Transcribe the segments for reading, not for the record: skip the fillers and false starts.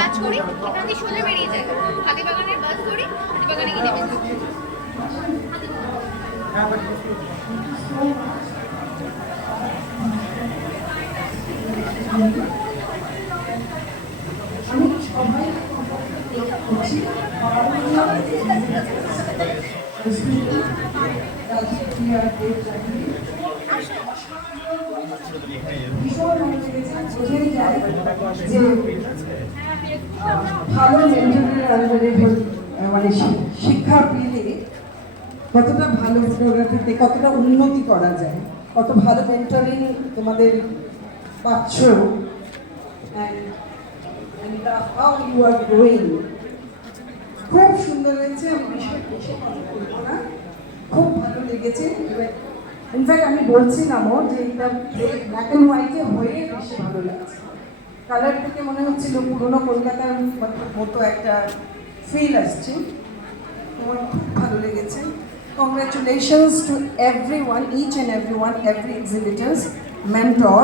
কাজ করি, এখান থেকে সোজা বেরিয়ে যায়, হাতিবাগানের বাস ধরি, হাতিবাগানে গিয়ে নেমে যাই। ভালো মেন্টরের আন্ডারে মানে শিক্ষা পেলে কতটা ভালো ফটোগ্রাফিতে কতটা উন্নতি করা যায়, কত ভালো মেন্টরিং তোমাদের পাচ্ছ, and how you are growing। খুব সুন্দর হয়েছে, আমি বেশি কথা বলবো না, খুব ভালো লেগেছে। ইনফ্যাক্ট আমি বলছিলামও যে এটা ব্ল্যাক অ্যান্ড হোয়াইটে হয়ে বেশি ভালো লাগছে। কালার থেকে মনে হচ্ছিল পুরোনো কলকাতার মতো একটা ফিল আসছে, আমার খুব ভালো লেগেছে। Congratulations to everyone, each and everyone, every exhibitors, mentor.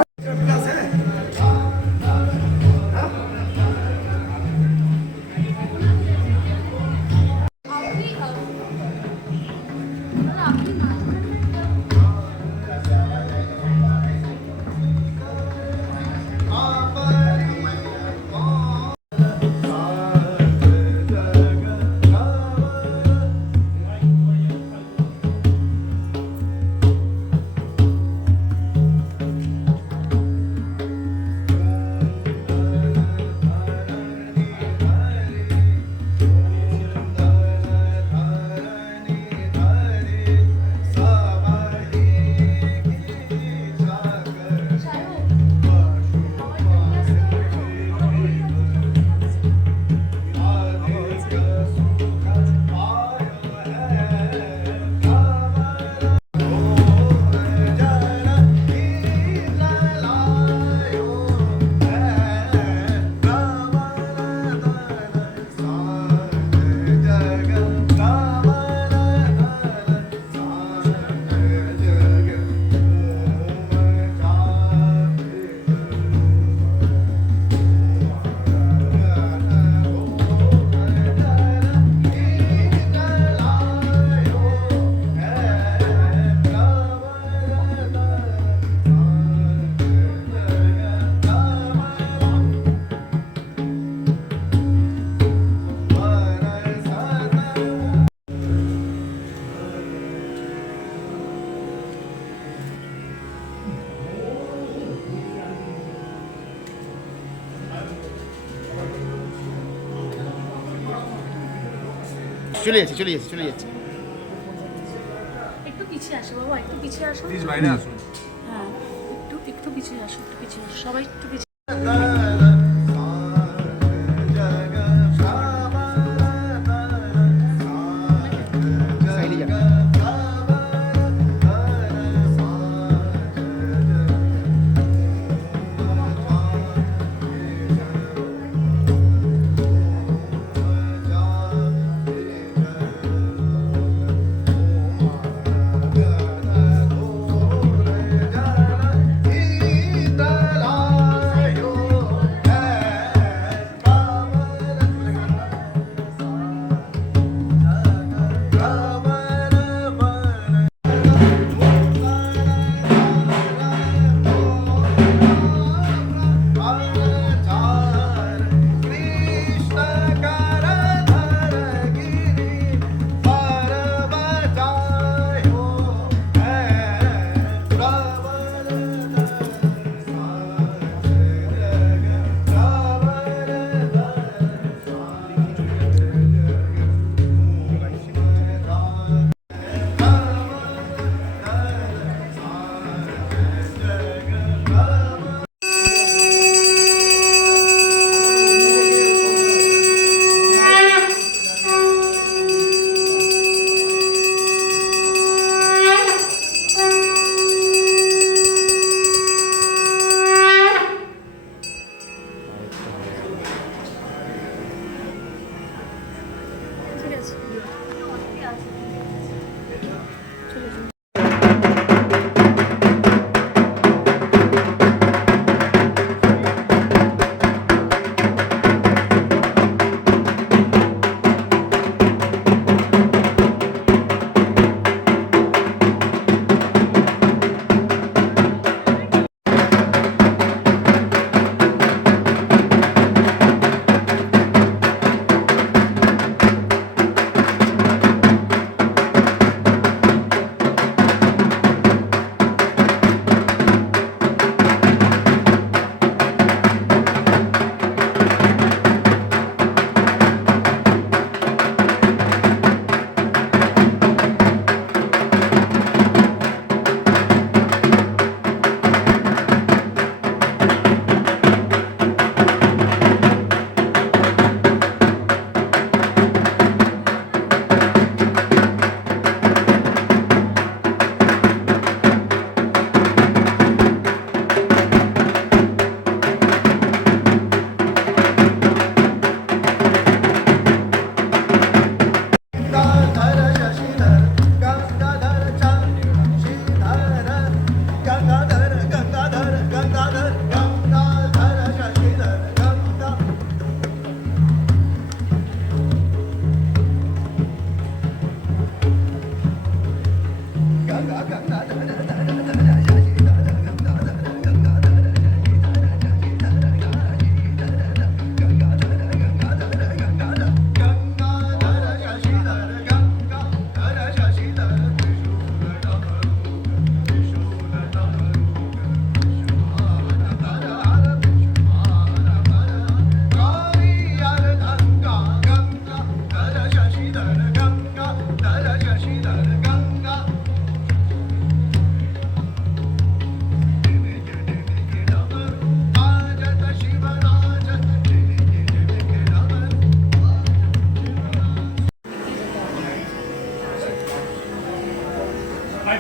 চলে যাচ্ছে। একটু পিছিয়ে আসো বাবা, একটু পিছিয়ে আসো, প্লিজ বাইরে আসুন। হ্যাঁ একটু পিছিয়ে আসো, একটু পিছিয়ে আসো, সবাই একটু পিছিয়ে।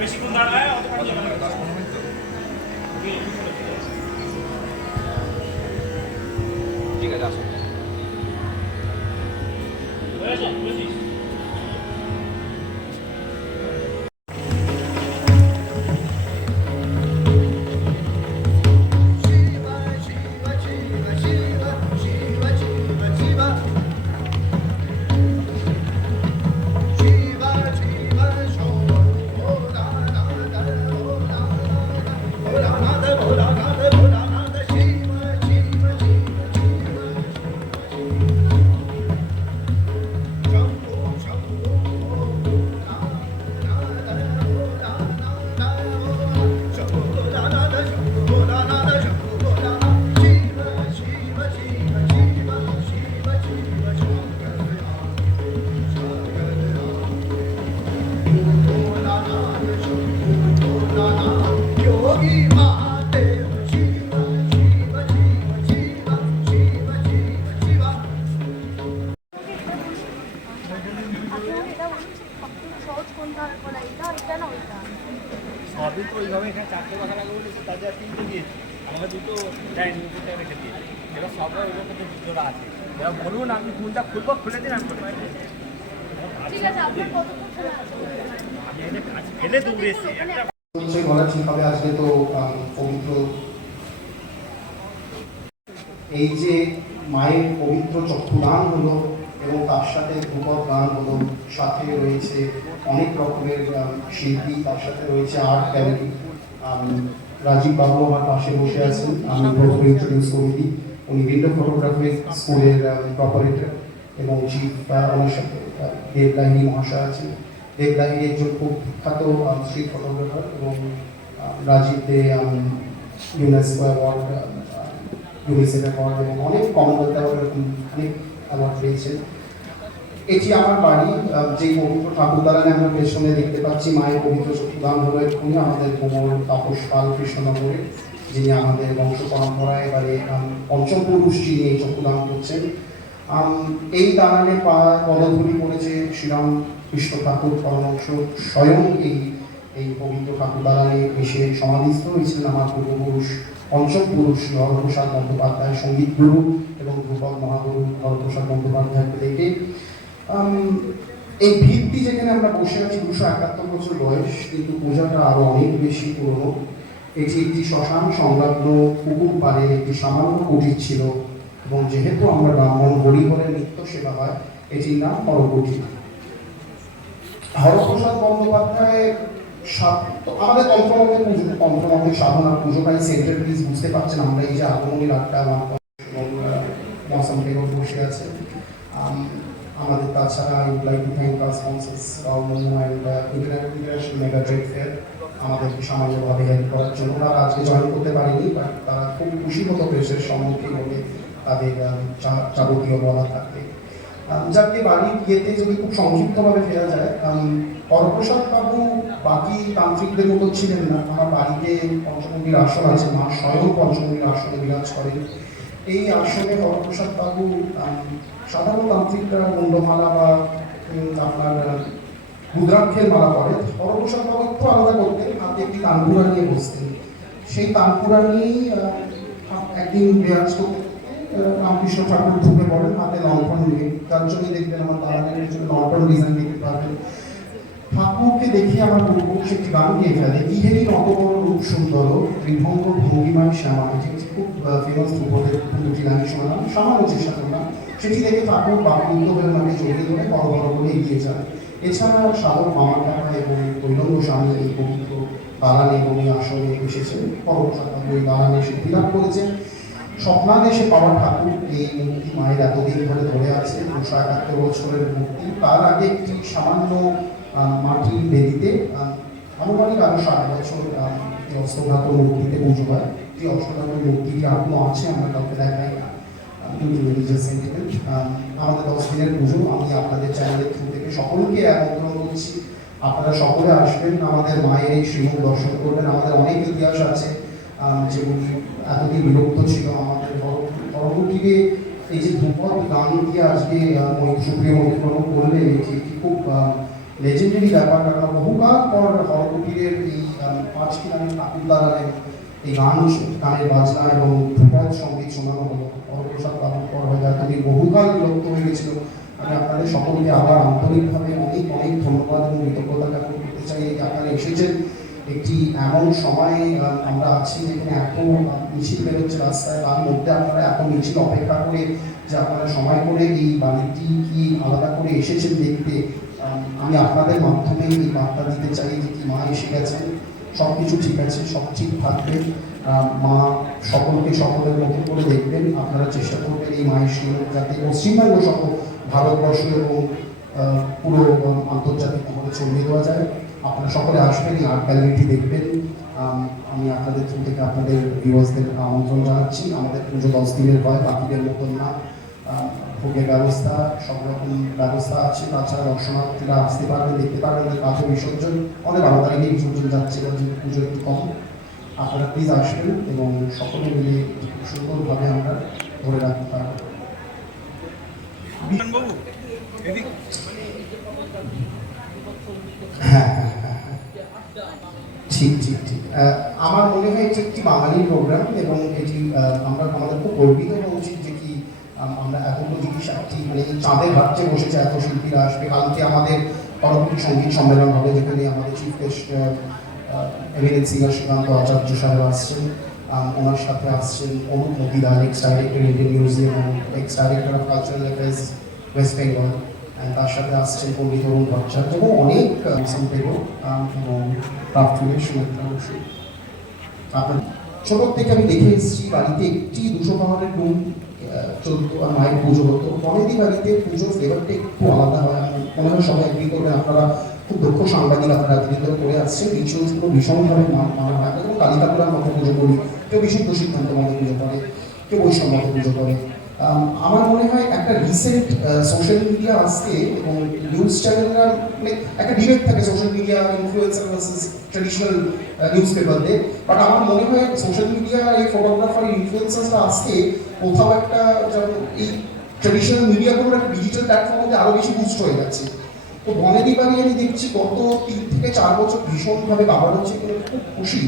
বেশিক্ষণ দাঁড়ায় অত ভালো যাবে না। ঠিক আছে আসুন। বুঝেছিস? সবই তো ওইভাবে এখানে চারটে কথা লাগবে বলে তাদের আর তিনটে দিয়েছি, আমাকে দুটো দেয়নি, দুটো রেখে দিয়েছি। এবার সবার ওই মধ্যে দুটোটা আছে, এবার বলুন আপনি কোনটা খুলবো, খুলে দিন আমি করে দেবো। ঠিক আছে, আপনার কতক্ষণ সময় আছে? আমি এনে কাজ ফেলে দৌড়ে এসেছি একটা নিশ্চয়ই বলা ঠিক হবে। আজকে তো পবিত্র এই যে মায়ের পবিত্র চক্ষুদান হলো এবং তার সাথে ধ্রুপদ গান হলো, সাথে রয়েছে অনেক রকমের শিল্পী, তার সাথে রয়েছে আর্ট গ্যালারি। রাজীব বাবু আমার পাশে বসে আছেন, আমি প্রথমে ইন্ট্রোডিউস করে দিই। উনি ভিন্ডো ফটোগ্রাফি স্কুলের প্রপারেটর এবং চিফ, ওনার সাথে দেবলাহিনী মহাশয় আছেন। দেবলাহিনী একজন খুব বিখ্যাত স্ট্রিট ফটোগ্রাফার এবং রাজীব দে ইউনেস্কো অ্যাওয়ার্ড, ইউনিসেফ অ্যাওয়ার্ড এবং অনেক কমনওয়েলথ অ্যাওয়ার্ড, এরকম অনেক অ্যাওয়ার্ড পেয়েছেন। এটি আমার বাড়ি, যে পবিত্র ঠাকুর দালানে আমরা পেছনে দেখতে পাচ্ছি মায়ের পবিত্র চক্ষুদান হলো এক্ষুনি আমাদের কোমর তাপস পাল কৃষ্ণনগরে, যিনি আমাদের বংশ পরম্পরায় এবারে পঞ্চম পুরুষ যিনি এই চক্ষুদান করছেন। এই দালানে পদধূলি করেছে শ্রীরাম কৃষ্ণ ঠাকুর পরমহংস স্বয়ং এই পবিত্র ঠাকুর দালানে এসে সমাধিস্থ হয়েছিলেন আমার পূর্বপুরুষ পঞ্চম পুরুষ হরপ্রসাদ বন্দ্যোপাধ্যায়, সঙ্গীত গুরু এবং ধ্রুপদ মহাগুরু হরপ্রসাদ বন্দ্যোপাধ্যায়কে দেখে। এই ভিত্তি যেখানে আমরা বসে আছি 271 বছর বয়স, কিন্তু পূজাটা আরো অনেক বেশি পুরনো। এটি একটি শ্মশান সংলগ্ন পুকুর পাড়ে একটি সামান্য কুটির ছিল এবং যেহেতু আমরা ব্রাহ্মণ হরিহরে নিত্য সেবা হয়, এটির নাম হরকুটির। হরপ্রসাদ বন্দ্যোপাধ্যায় আমাদের তন্ত্রমতের সাধনার পুজোটাই সেন্টার পিস, বুঝতে পারছেন। আমরা এই যে আগমনী আড্ডা এবং মৌসুম বেগম বসে আছে, আমাদের তাছাড়া I would like to thank our sponsors Momo and International Mega Trade Fair আমাদেরকে সামান্যভাবে হেল্প করার জন্য। তারা আজকে জয়েন করতে পারেনি, বাট তারা খুব খুশি হতো প্রেসের সম্মুখীন হলে তাদের যাবতীয় বলা থাকবে। যাকে বাড়ির বিয়েতে যদি খুব সংক্ষিপ্তভাবে ফেরা যায়, হরপ্রসাদ বাবু বাকি তান্ত্রিকদের মতো ছিলেন না। আমার বাড়িতে পঞ্চমুখীর আসন আছে, মা স্বয়ং পঞ্চমুখীর আসনে বিরাজ করেন। এই আসনে হরপ্রসাদ বাবু সাধারণ তান্ত্রিকরা মুন্ডমালা বা আপনার রুদ্রাক্ষের মালা পরে, হরপ্রসাদ বাবু একটু আলাদা করতেন, হাতে একটি তানপুরা নিয়ে বসতেন। সেই তানপুরা নিয়েই একদিন বিরাজ করতে রামকৃষ্ণ ঠাকুর ঢুকে পড়েন হাতে লণ্ঠন নিয়ে। তার জন্য দেখবেন আমার দালানের জন্য লণ্ঠন ডিজাইন দেখতে পাবেন। ঠাকুরকে দেখে আমার পূর্বপুরুষ একটি গান গিয়ে ফেলে, ইহেরই অত বড় রূপ সুন্দর বিভঙ্গ ভঙ্গিমায় শ্যামা। এটি খুব ফেমাস ধ্রুপদের দুটি লাইন শোনালাম, সামান্য চেষ্টা করলাম। সেটি দেখে ঠাকুর বাকুদ্ধ হয়ে ওনাকে জড়িয়ে ধরে বড় বড় করে এগিয়ে যান। এছাড়া সাধক মামাকামা এবং কৈলঙ্গ স্বামী এই পবিত্র দালানে এবং এই আসনে এসেছেন। হরপ্রসাদ বাবু এই দালানে এসে বিলাপ করেছেন। স্বপ্নাদেশে পাওয়া ঠাকুর এই মূর্তি মায়ের এতদিন ধরে আছে, 271 বছরের মূর্তি। তার আগে একটি সামান্য মাটির বেদিতে আনুমানিক আরো 60 বছর অষ্টধাতু মূর্তিতে পুজো হয়। যে অষ্টধাতু মূর্তিটি এখনো আছে, আমরা কাউকে দেখাই না, রিলিজিয়াস সেন্টিমেন্ট। আমাদের 10 দিনের পুজো। আমি আপনাদের চ্যানেলের থ্রু থেকে সকলকে আমন্ত্রণ করছি, আপনারা সকলে আসবেন, আমাদের মায়ের এই শ্রীমুখ দর্শন করবেন। আমাদের অনেক ইতিহাস আছে যেগুলি এতদিন বিলুপ্ত ছিল। আমাদের পরবর্তীতে এই যে ধ্রুপদ গান দিয়ে আজকে সুপ্রিয় মন্ত্রণ করলে, এটি খুব লেজেন্ডারি ব্যাপার, কারণ বহুকাল পর হরকুটিরের এই 5 কিলোমিটার ঠাকুরদার এই গানের বাজনা এবং ধ্রুপদ সঙ্গীত শোনানো হলো হরপ্রসাদ বাবুর পর হয়ে যায় তুমি বহুকাল বিরক্ত হয়ে গেছিল। আমি আপনাদের সকলকে আবার আন্তরিকভাবে অনেক অনেক ধন্যবাদ এবং কৃতজ্ঞতা জ্ঞাপন করতে চাই যে আপনারা এসেছেন। একটি এমন সময় আমরা আছি যেখানে এত মিছিল বেরোচ্ছে রাস্তায়, তার মধ্যে আপনারা এত মিছিল অপেক্ষা করে যে আপনারা সময় করে এই বাড়িটি কি আলাদা করে এসেছেন দেখতে। আমি আপনাদের মাধ্যমে এই বার্তা দিতে চাই যে কি মা এসে গেছেন, সব কিছু ঠিক আছে, সব ঠিক থাকবে। মা সকলকে সকলের মতো করে দেখবেন। আপনারা চেষ্টা করবেন এই মায়ের সুযোগ যাতে পশ্চিমবঙ্গ সহ ভারতবর্ষ এবং পুরো আন্তর্জাতিক মহলে ছড়িয়ে দেওয়া যায়। আপনারা সকলে আসবেন, এই আর্ট গ্যালারিটি দেখবেন। আমি আপনাদের থ্রু থেকে আপনাদের ভিউয়ার্সদের আমন্ত্রণ জানাচ্ছি। আমাদের পুজো 10 দিনের হয়, বাকিদের মতন না। ভোগের ব্যবস্থা, সব রকম ব্যবস্থা আছে। তাছাড়া দর্শনার্থীরা আসতে পারবেন, দেখতে পারবেন যে কাছে বিসর্জন অনেক 12 তারিখে বিসর্জন যাচ্ছে, পুজো একটু কম। আপনারা প্লিজ আসবেন এবং সকলে মিলে সুন্দরভাবে আমরা ধরে রাখতে পারবো। হ্যাঁ, ঠিক ঠিক ঠিক। আমার মনে হয় এটি একটি বাঙালি প্রোগ্রাম এবং এটি আমরা আমাদের খুব গর্বিত হওয়া উচিত যে কি আমরা এতগুলো জিনিস একটি মানে এই চাঁদের ঘাটে বসেছে, এত শিল্পীরা আসবে। কালকে আমাদের পরবর্তী সঙ্গীত সম্মেলন হবে, যেখানে আমাদের chief guest eminent singer Srikanta Acharya সাহেব আসছেন। ওনার সাথে আসছেন Anup Motidar, ex director Indian Museum এবং ex director of cultural affairs West Bengal. তার সাথে আসছেন পণ্ডিত অরুণ ভট্টাচার্য এবং অনেক এবং ক্রাফটম্যানের সুমিত্রা বসু। আপনার ছোট থেকে আমি দেখে এসেছি বাড়িতে একটি 200 পাহাড়ের রুম চলতো আর মায়ের পুজো হতো। কমেডি বাড়িতে পুজোর ফ্লেভারটা একটু আলাদা হয়। মনে হয় সবাই এগ্রি করবেন। আপনারা খুব দক্ষ সাংবাদিক, আপনারা ধীরে করে আসছেন। রিচুয়ালসগুলো ভীষণভাবে মানা হয় এবং কালিকাপুরার মতো পুজো করি, কেউ বিশুদ্ধ সিদ্ধান্ত মতো পুজো করে, কেউ বৈষ্ণব মতো পুজো করে। আমার মনে হয় একটা রিসেন্ট সোশ্যাল মিডিয়া আসতে এবং নিউজ চ্যানেলরা মানে একটা ডিবেট থাকে social media influencer versus traditional নিউজ পেপারদের। বাট আমার মনে হয় সোশ্যাল মিডিয়া এই ফটোগ্রাফার ইনফ্লুয়েন্সার্সরা আসতে কোথাও একটা যেন এই ট্রেডিশনাল মিডিয়াগুলোর একটা ডিজিটাল প্ল্যাটফর্মে আরও বেশি বুস্ট হয়ে যাচ্ছে। তো বনেদি বাড়ি আমি দেখছি গত 3 থেকে 4 বছর ভীষণভাবে বাড়ানো হচ্ছে, খুব খুশি।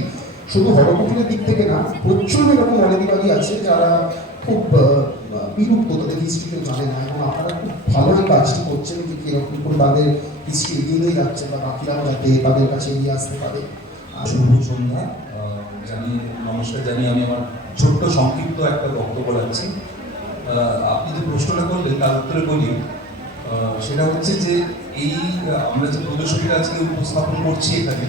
শুধু হরকুটিরের দিক থেকে না, প্রচুর এরকম বনেদি বাড়ি আছে যারা খুব বিরূপ, তাদের হিস্ট্রি কেউ জানে না এবং আপনারা খুব ভালো এই কাজটি করছেন যে কীরকম করে তাদের হিস্ট্রি এগিয়ে নিয়ে যাচ্ছে বা বাকিরাও যাতে তাদের কাছে এগিয়ে আসতে পারে। শুভ সন্ধ্যা, নমস্কার জানি। আমি আমার ছোট্ট সংক্ষিপ্ত একটা বক্তব্য রাখছি। আপনি যে প্রশ্নটা করলেন তার উত্তরে বলি, সেটা হচ্ছে যে এই আমরা যে প্রদর্শনীটা আজকে উপস্থাপন করছি এখানে,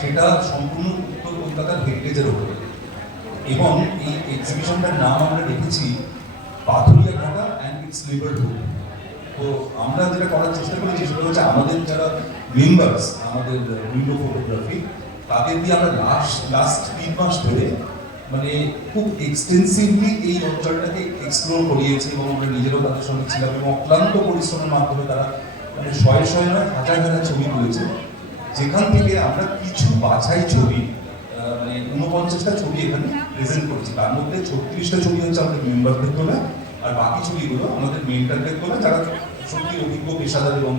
সেটা সম্পূর্ণ উত্তর কলকাতার হেরিটেজের ওপরে এবং এই এক্সিবিশনটার নাম আমরা রেখেছি পাথুরিয়া ঘাটা অ্যান্ড ইটস নেবারহুড। তো আমরা যেটা করার চেষ্টা করেছি সেটা হচ্ছে আমাদের যারা মেম্বার্স আমাদের উইন্ডো ফটোগ্রাফি, তাদের দিয়ে আমরা লাস্ট 3 মাস ধরে মানে খুব এক্সটেন্সিভলি এই অঞ্চলটাকে এক্সপ্লোর করিয়েছি এবং আমরা নিজেরাও তাদের সঙ্গে ছিলাম এবং অক্লান্ত পরিশ্রমের মাধ্যমে তারা মানে শয়ে নয় হাজার ছবি তুলেছে, যেখান থেকে আমরা কিছু বাছাই ছবি মানে 49টা ছবি এখানে প্রেজেন্ট করেছি। তার মধ্যে 36টা ছবি হচ্ছে আমাদের মেম্বারদের তোলা আর বাকি ছবিগুলো আমাদের মেন্টারদের তোলা, যারা সত্যি অভিজ্ঞ পেশাদার। এবং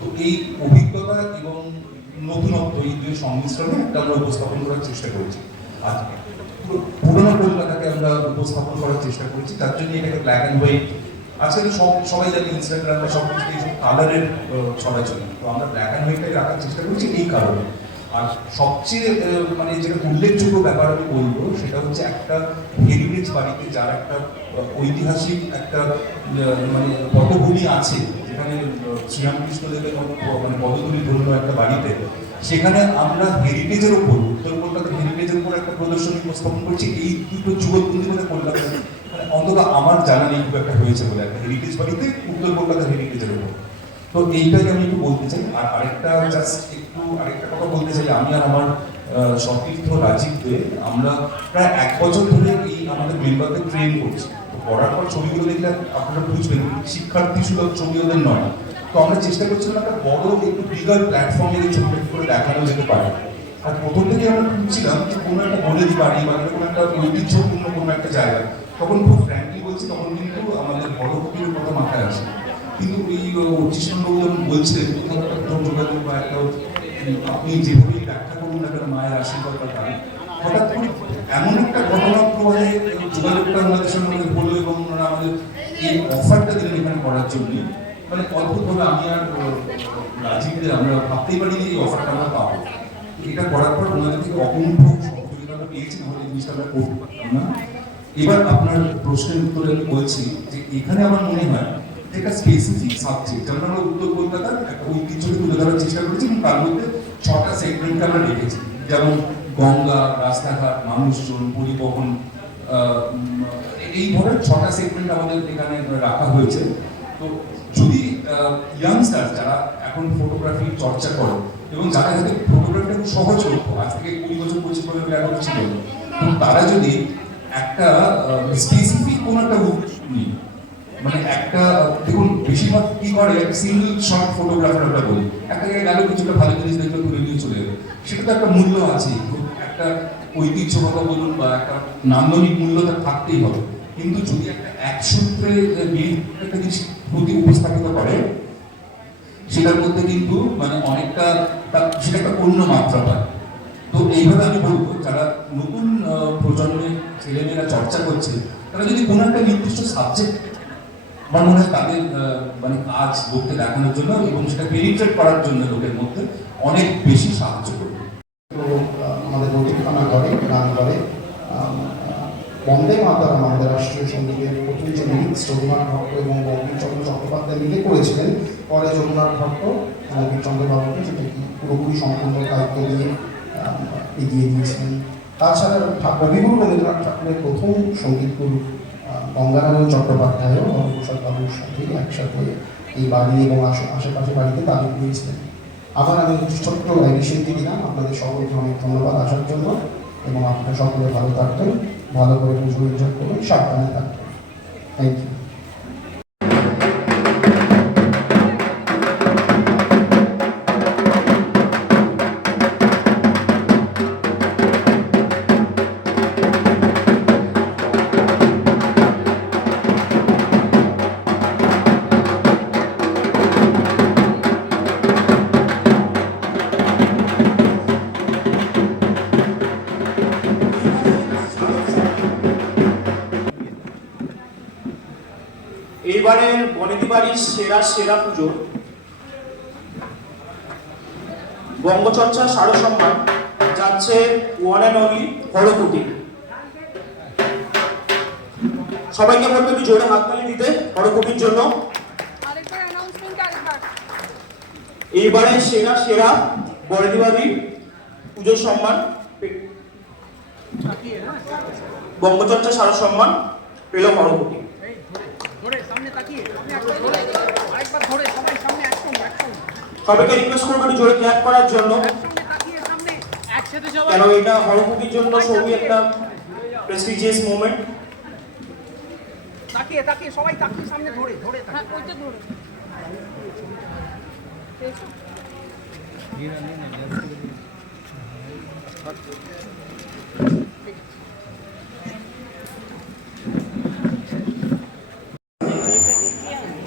তো এই অভিজ্ঞতা এবং নতুনত্ব এই দুই সংমিশ্রণে একটা আমরা উপস্থাপন করার চেষ্টা করেছি। আর পুরোনো কলকাতাকে আমরা উপস্থাপন করার চেষ্টা করেছি, তার জন্য এটাকে ব্ল্যাক অ্যান্ড হোয়াইট। আজকাল সবাই জানি ইনস্টাগ্রামে সব কিছু এইসব কালারের ছড়াছড়ি, তো আমরা ব্ল্যাক অ্যান্ড হোয়াইটটাই রাখার চেষ্টা করেছি এই কারণে। আর সবচেয়ে মানে যেটা উল্লেখযোগ্য ব্যাপার আমি বলবো সেটা হচ্ছে একটা হেরিটেজ বাড়িতে যার একটা ঐতিহাসিক একটা মানে পটভূমি আছে, যেখানে শ্রীরামকৃষ্ণদেবের মানে পদধূলি ধন্য একটা বাড়িতে, সেখানে আমরা হেরিটেজের ওপর উত্তর কলকাতার হেরিটেজের উপর একটা প্রদর্শনী উপস্থাপন করছি। এই দুটো যুগলবন্দি করে কলকাতায় মানে অন্তত আমার জানা নেই খুব একটা হয়েছে বলে একটা হেরিটেজ বাড়িতে উত্তর কলকাতার হেরিটেজের উপর। তো এইটাই আমি একটু বলতে চাই। আর আরেকটা কথা বলতে চাই, আমি আর আমার সতীর্থ রাজীব দে আমরা প্রায় 1 বছর ধরে এই আমাদের মেম্বারদের ট্রেন করছি। তো করার পর ছবিগুলো দেখলে আপনারা বুঝবেন শিক্ষার্থী সুলভ ছবি ওদের নয়। তো আমরা চেষ্টা করছিলাম একটা বড় একটু বিগার প্ল্যাটফর্মে এই ছবিটা করে দেখানো যেতে পারে। আর প্রথম থেকে আমরা খুঁজছিলাম যে কোনো একটা বনেদি বাড়ি বা কোনো একটা ঐতিহ্যপূর্ণ কোনো একটা জায়গা, তখন খুব ফ্র্যাঙ্কলি বলছি তখন কিন্তু আমাদের বড় কুটিরের কথা মাথায় আসে। কিন্তু এই 25 নম্বর যখন বলছিলেন কোথাও একটা যোগাযোগ বা একটা আপনি যেভাবেই ব্যাখ্যা করুন একটা মায়ের আশীর্বাদ বা দান, হঠাৎ করে এমন একটা ঘটনা প্রবাহে যোগাযোগটা ওনাদের সঙ্গে আমাদের হলো এবং ওনারা আমাদের এই অফারটা দিলেন এখানে করার জন্য, মানে অদ্ভুতভাবে আমি আর রাজীবদের আমরা ভাবতেই পারি যে এই অফারটা আমরা পাবো। এটা করার পর ওনাদের থেকে অকুণ্ঠ সহযোগিতা আমরা পেয়েছি, নাহলে এই জিনিসটা আমরা করতে পারতাম না। এবার আপনার প্রশ্নের উত্তরে আমি বলছি যে এখানে আমার মনে হয় একটা স্পেসিফিক সাবজেক্ট, যেমন আমরা উত্তর কলকাতার একটা ঐতিহ্যকে তুলে ধরার চেষ্টা করেছি এবং তার মধ্যে 6টা সেগমেন্ট আমরা রেখেছি, যেমন গঙ্গা, রাস্তাঘাট, মানুষজন, পরিবহন, এই ধরনের 6টা সেগমেন্ট আমাদের এখানে রাখা হয়েছে। তো যদি ইয়াংস্টার যারা এখন ফটোগ্রাফি চর্চা করে এবং যারা যাতে ফটোগ্রাফিটা খুব সহজ লক্ষ্য, আজ থেকে 20 বছর 25 বছর আগে ছিল, তো তারা যদি একটা স্পেসিফিক কোনো একটা রূপ নিয়ে, মানে একটা দেখুন বেশিরভাগ কি করে সিঙ্গেল শট ফটোগ্রাফার আমরা বলি, একটা জায়গায় গেল কিছুটা ভালো জিনিস দেখলো তুলে নিয়ে চলে গেলো, সেটা তো একটা মূল্য আছে, একটা ঐতিহ্যগত বলুন বা একটা নান্দনিক মূল্য তার থাকতেই হবে। কিন্তু যদি একটা একসূত্রে একটা জিনিস প্রতি উপস্থাপিত করে, সেটার মধ্যে কিন্তু মানে অনেকটা সেটা একটা অন্য মাত্রা পায়। তো এইভাবে আমি বলবো যারা নতুন প্রজন্মের ছেলেমেয়েরা চর্চা করছে, তারা যদি কোনো একটা নির্দিষ্ট সাবজেক্ট, আমার মনে হয় তাদের মানে কাজ লোককে দেখানোর জন্য এবং সেটা পেনিট্রেট করার জন্য লোকের মধ্যে অনেক বেশি সাহায্য করবে। তো আমাদের বৈঠকখানা করে গান করে বন্দে মাতরম আমাদের রাষ্ট্রীয় সঙ্গীতের প্রথম যে লিরিক্স যদুনাথ ভট্ট এবং বঙ্কিমচন্দ্র চট্টোপাধ্যায় মিলে করেছিলেন, পরে যদুনাথ ভট্ট বঙ্কিমচন্দ্র বাবুকে সেটা কি পুরোপুরি সম্পূর্ণ দায়িত্ব দিয়ে এগিয়ে দিয়েছিলেন। তাছাড়া কবিগুরু রবীন্দ্রনাথ ঠাকুরের প্রথম সঙ্গীত গুরু গঙ্গারামন চট্টোপাধ্যায়ও হরপ্রসাদ বাবুর সাথে একসাথে এই বাড়ি এবং আশেপাশে বাড়িতে তালিম দিয়েছিলেন। আবার আমি ছোট্ট এডিশন দিয়ে দিলাম। আপনাদের সকলকে অনেক ধন্যবাদ আসার জন্য এবং আপনারা সকলে ভালো থাকবেন, ভালো করে পুজো এনজয় করবেন, সাবধানে থাকবেন। Thank you. এইবারের বনেদি বাড়ির সেরা পুজো বঙ্গচর্চা সারসম্মান যাচ্ছে ওয়ান অ্যান্ড অনলি হরকুটি। সবাইকে বলবো একটু জোরে হাততালি দিতে হরকুটির জন্য। এইবারে সেরা বনেদি বাড়ির পুজোর সম্মান বঙ্গচর্চা সারসম্মান পেল হরকুটি। সবাইকে রিকোয়েস্ট করবো একটু জোরে ক্ল্যাপ করার জন্য, কেন এটা হরকুটির জন্য সবই একটা প্রেস্টিজিয়াস মোমেন্ট। তাকিয়ে সবাই তাকিয়ে সামনে ধরে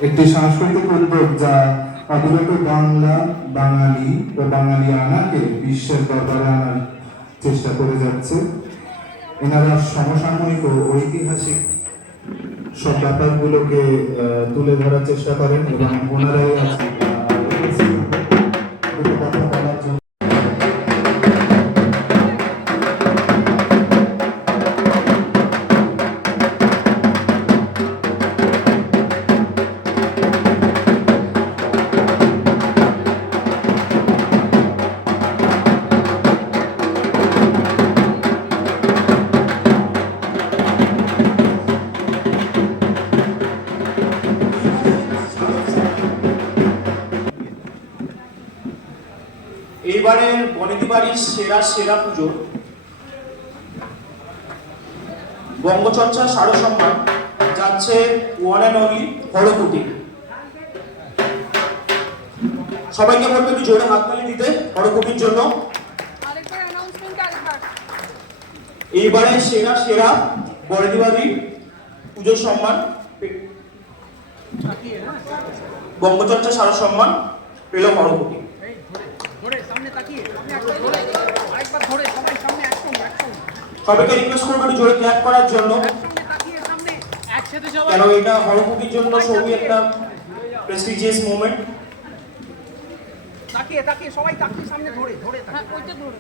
একটি সাংস্কৃতিক উদ্যোগ যা অবিরত বাংলা, বাঙালি ও বাঙালিয়ানাকে বিশ্বের দরবারে আনার চেষ্টা করে যাচ্ছে। এনারা সমসাময়িক ও ঐতিহাসিক সব ব্যাপারগুলোকে তুলে ধরার চেষ্টা করেন এবং ওনারাই আছে কথা বলার জন্য। এইবারের বনেদি বাড়ির সেরা পুজো বঙ্গচর্চা সারসম্মান যাচ্ছে ওয়ান অ্যান্ড অনলি হরকুটি। সবাইকে বলবো একটু জোরে হাততালি দিতে হরকুটির জন্য। এইবারে সেরা বনেদি বাড়ির পুজোর সম্মান বঙ্গচর্চা সারা সম্মান পেল হরকপি। সবাইকে রিকোয়েস্ট করবো একটু জোরে ক্ল্যাপ করার জন্য, কেন এটা হরকপির জন্য সবই একটা প্রেস্টিজিয়াস মোমেন্ট। তাকিয়ে তাকিয়ে সবাই তাকিয়ে সামনে ধরে ধরে ওইটা ধরে